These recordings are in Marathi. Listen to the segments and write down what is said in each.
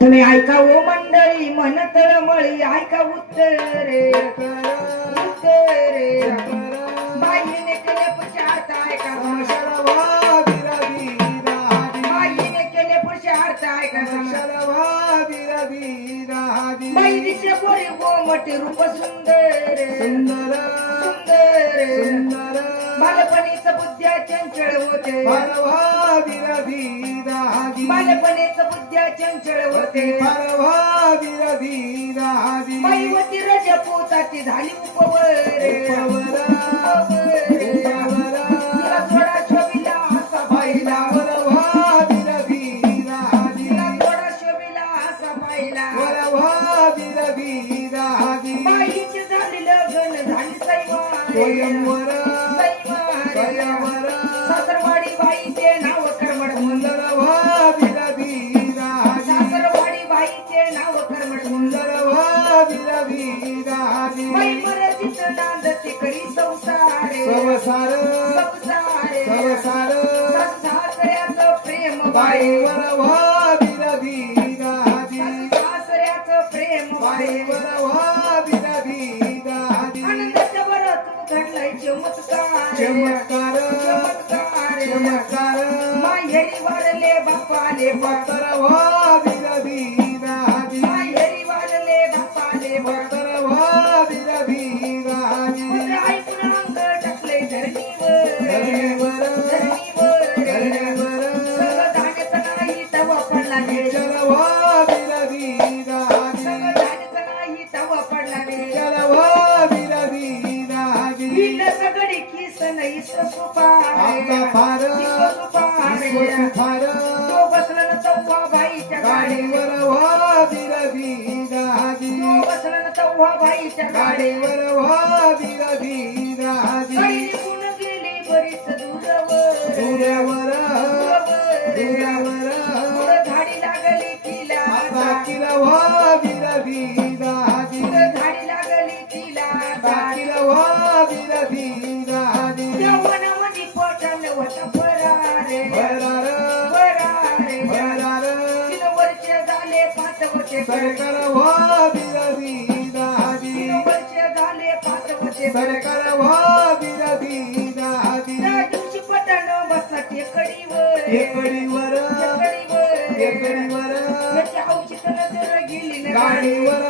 तुम्ही ऐका ओ मंडळी मन तळमळी ऐका उत्तरे उत्तरे बाईने केले पुरुषार्थ ऐका बाईने केले पुरुषार्थ ऐका बाई दिसे पोरी गोमटी रूप सुंदर सुंदर सुंदर बालपणीच बुद्ध्या चंचळ होते बालपणीच बुद्ध्या चंचळ होते बाई होती रजपूताची झाली उपवर तिला थोडा शोभिला असा पाहिला तिला थोडा शोभिला असा पाहिला बाईचे झाले लग्न झाली सैवार सासरवाडी बाईचे नाव करमड सुंदर सासरवाडी बाईचे नाव करमड सुंदर बाई मरजीत नांदती करी संसार सासऱ्याचं प्रेम बाई सासऱ्याचं प्रेम बाई आनंदाच्या भरात घडलाय चमत्कार माहेरी वारले बापाले माहेरी वारले बापाले ऐकून अंग टाकले धरणीवर सगळं धान्याचं नाही तवा पडला रे सगळं धान्याचं नाही तवा पडला रे विल सगळी किस नाही तो बसला ना चौहा बाईच्या गाडीवर तो बसला ना चौहा बाईच्या गाडीवर गाडी निघून गेली बरीच दूरवर झाडी लागली तिला झाडी लागली तिला यवनामध्ये पटन होता फरारे तीन वर्ष झाले 5 होते 3 वर्ष झाले 5 होते त्या दिवशी पटन बसला टेकडीवर त्याची औषध नजर गेली ना गाडीवर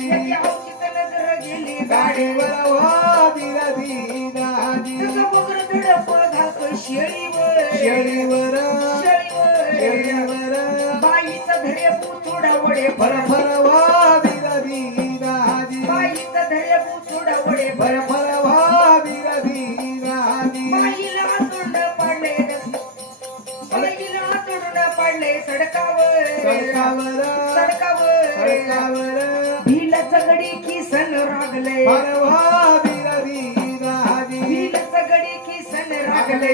त्याची औषध नजर गेली गाडीवर तसं बगर धडप घालतो शेळीवर बाईचा धडे पुचोडा वडे बाईचा धडे पुचोडा वडे बाईला तोंड पाडले बाईला तोंड पाडले सडकावर भील सगडी किसन रागले भील सगडी किसन रागले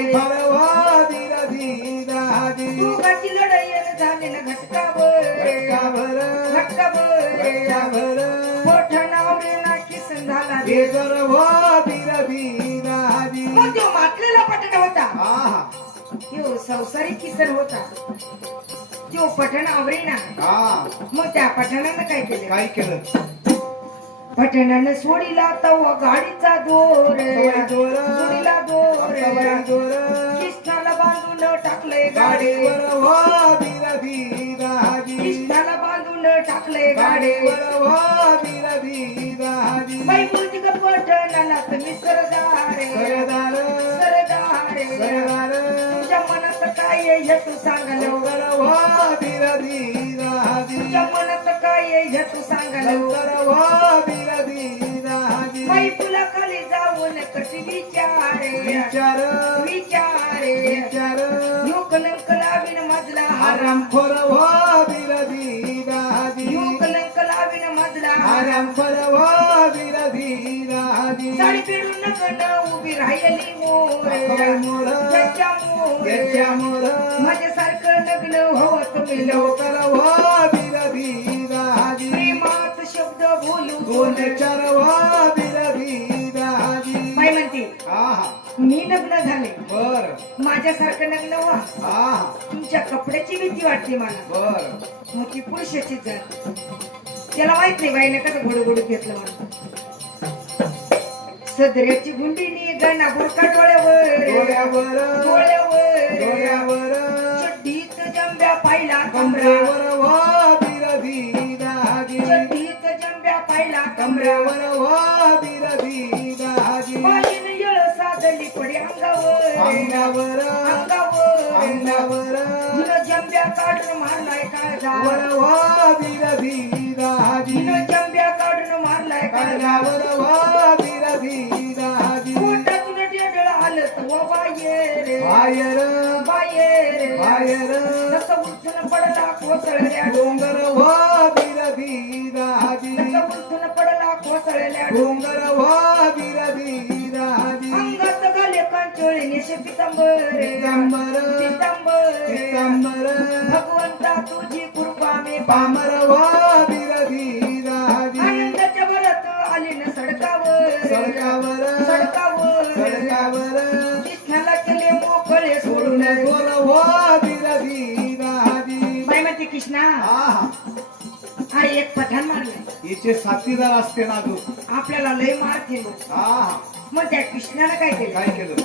दोघाची लढाई झाली ना घटकावर मोठ्या ना किसन झाला मग तो मातलेला पटण होता तो संसारी किसन होता जो पठण आवरेना मग त्या पठणानं काय केलं पठणानं सोडीला तवा गाडीचा दोर सोडीला दोर कृष्णाला बांधून टाकले गाडीवर कृष्णाला बांधून टाकले गाडीवर बाई बोलती का पठणाला तुम्ही सरदारे तुझ्या मनात काय आहे तू सांगल तुझ्या मनात काय आहे तू सांगल बाई तुला खाली जाऊन कशी विचारे यो कलंक लावीन मजला हराम यो कलंक लावीन मजला हराम साडी पिडून नकन उभी राहिली मोर माझ्यासारखं लग्न हवं तुम्ही लवकर प्रेमात शब्द बोलू बाई म्हणते मी लग्न झाले बर माझ्यासारखं लग्न व्हा. हा तुमच्या कपड्याची भीती वाटते मला. बर मग ती पुरुषाची जात. त्याला माहित नाही बाईने कसं घोडू घेतलं मला. सदऱ्याची गुंडीनी गणा बुरका डोळ्यावर डोळ्यावर डोळ्यावर डोळ्यावर चड्डीत जंब्या पाहिला कमरेवर वादिरधी दाजी चड्डीत जंब्या पाहिला कमरेवर वादिरधी दाजी बाईन येळ साधली पडे अंगावर अंगावर अंगावर अंगावर हिनं जंब्या काढून मारलाय काळजावर वर वादिरधी दाजी हिनं जंब्या काढून मारलाय काळजावर अंगावर वादिरधी दाजी पोटातून डेडळ आलं तर बाहेर बाहेर बाहेर बाहेर तसं उठून पडला कोसळल्या डोंगर वादिरधी दाजी तसं उठून पडला कोसळल्या डोंगर वादिरधी दाजी अंगात घाले कांचोळी नेशे पितांबर पितांबर पितांबर पितांबर भगवंता तुझी कृपा मे पामर वादिरधी दाजी आनंदाच्या भरत आली न सडकावर सडकावर सडकावर सडकावर कृष्णाला केले मोकळे सोडून गोर वादिरधी दाजी बाई म्हणते कृष्णा आहा अरे एक पठाण मारलाय हिचे साथीदार असते ना तू आपल्याला लय मार केलो. आहा मग त्या कृष्णाने काय केलं काय केलं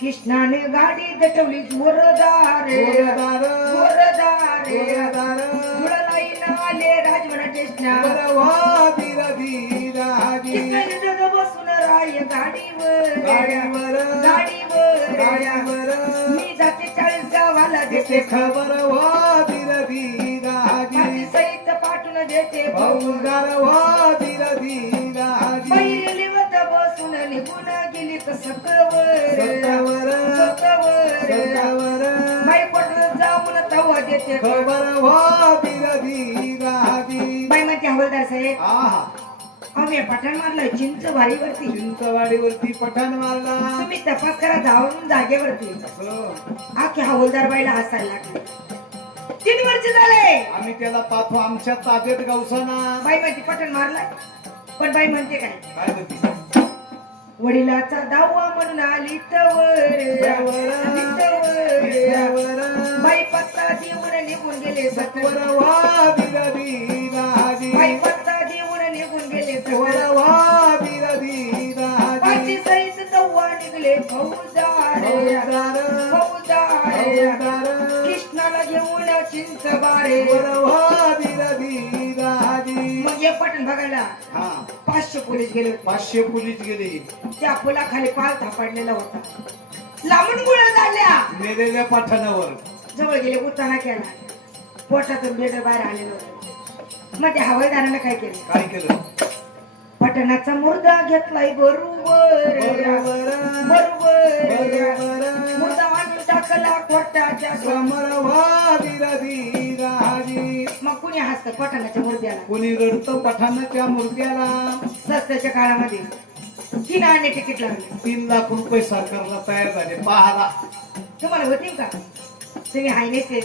कृष्णाने गाडी दटवली जोरदार जोरदार जोरदार जोरदार मुळालाईन आले राजमना कृष्णा वर वादिरधी दाजी कृष्णाने बसून राय गाडीवर गाडीवर गाडीवर गाडीवर मी जाते 40 गावाला देते देते खबर वादिरधी दाजी माझी सहित पाठवून देते फौजदार वादिरधी दाजी पहिलीवत बसून निघून गेली सकवर सत्तावर सत्तावर बाई पटलं जाऊन तवा देते खबर वादिरधी दाजी बाई म्हणते हवलदार साहेब आहा आम्ही पठाण मारलं चिंचवाडीवरती चिंचवाडीवरती पठाण मारला तुम्ही तपास करा जाऊन जागेवरती असं. आखे हवलदार बाईला हसायला लागले 3 वर्ष झाले आम्ही त्याला पाहतो आमच्या ताब्यात गावसाना बाई म्हणते पठाण मारलाय पण बाई म्हणते काय काय म्हणते वडिलाचा दावा म्हणून आली तवर बाई पत्ता देऊन निघून गेले वर वादिरधी दाजी बाई पत्ता देऊन निघून गेले वर वादिरधी दाजी पाठी सहित तव्वा निघले फौजदार फौजदार फौजदार फौजदार कृष्णाला घेऊन चिंचबारे वर वादिरधी दाजी मग एक पटण बघायला हा 500 पोलीस गेले होते. 500 पोलीस गेले त्या पुलाखाली पाल थापडलेला होता. लांबून गोळ्या झाल्या मेलेल्या पठाणावर जवळ गेले उताना केला पोटातून बेड बाहेर आलेलं होतं. मग त्या हवालदारानं काय केलं काय केलं पटणाचा मुर्दा घेतलाय बरोबर बरोबर मुर्दा आणून टाकला कोर्टाच्या समोर. समर वादिरधी दाजी मग कुणी हसतं पटणाच्या मुर्द्याला कोणी रडतं पठाणाच्या मूर्त्याला सस्त्याच्या काळामध्ये 3 आणे तिकीट लागले 3 लाख रुपये सरकारला तयार झाले पाहाला तुम्हाला होतील का तुम्ही हाय नेते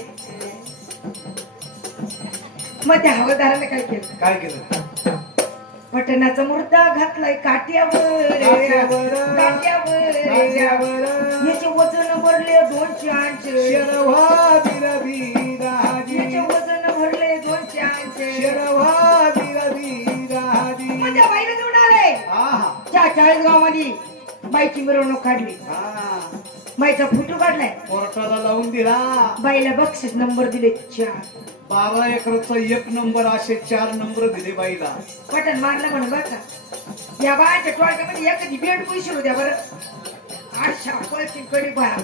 मग त्या हवालदाराने काय केलं काय केलं पटणाचा मुर्दा घातलाय काट्यावर काट्यावर याचे वजन भरले 280 शरवादिरधी दाजी याचे वजन भरले 280 शरवादिरधी दाजी म्हणजे बाईला घेऊन आले आहा त्या 40 गावामध्ये बाईची मिरवणूक काढली हा बाईचा फोटो काढलाय कोर्टाला लावून दिला बाईला बक्षीस नंबर दिले 4 12 एकरचा 1 नंबर असे 4 नंबर दिले बाईला पटण मारलं म्हणून बरं का या बायाच्या टोळक्यामध्ये एखादी बेड पैसे होत्या बरं 800 पैसे कडी बाया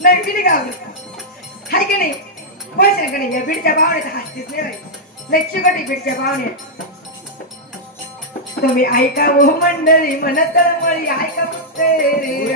नाही किती गाव हाय की नाही पैसे का नाही या बीडच्या भावनेत हसतीच नाही बाई लय चिकटी बीडच्या भावनेत तुम्ही ऐका हो मंडळी मन तळमळी ऐका उत्तरे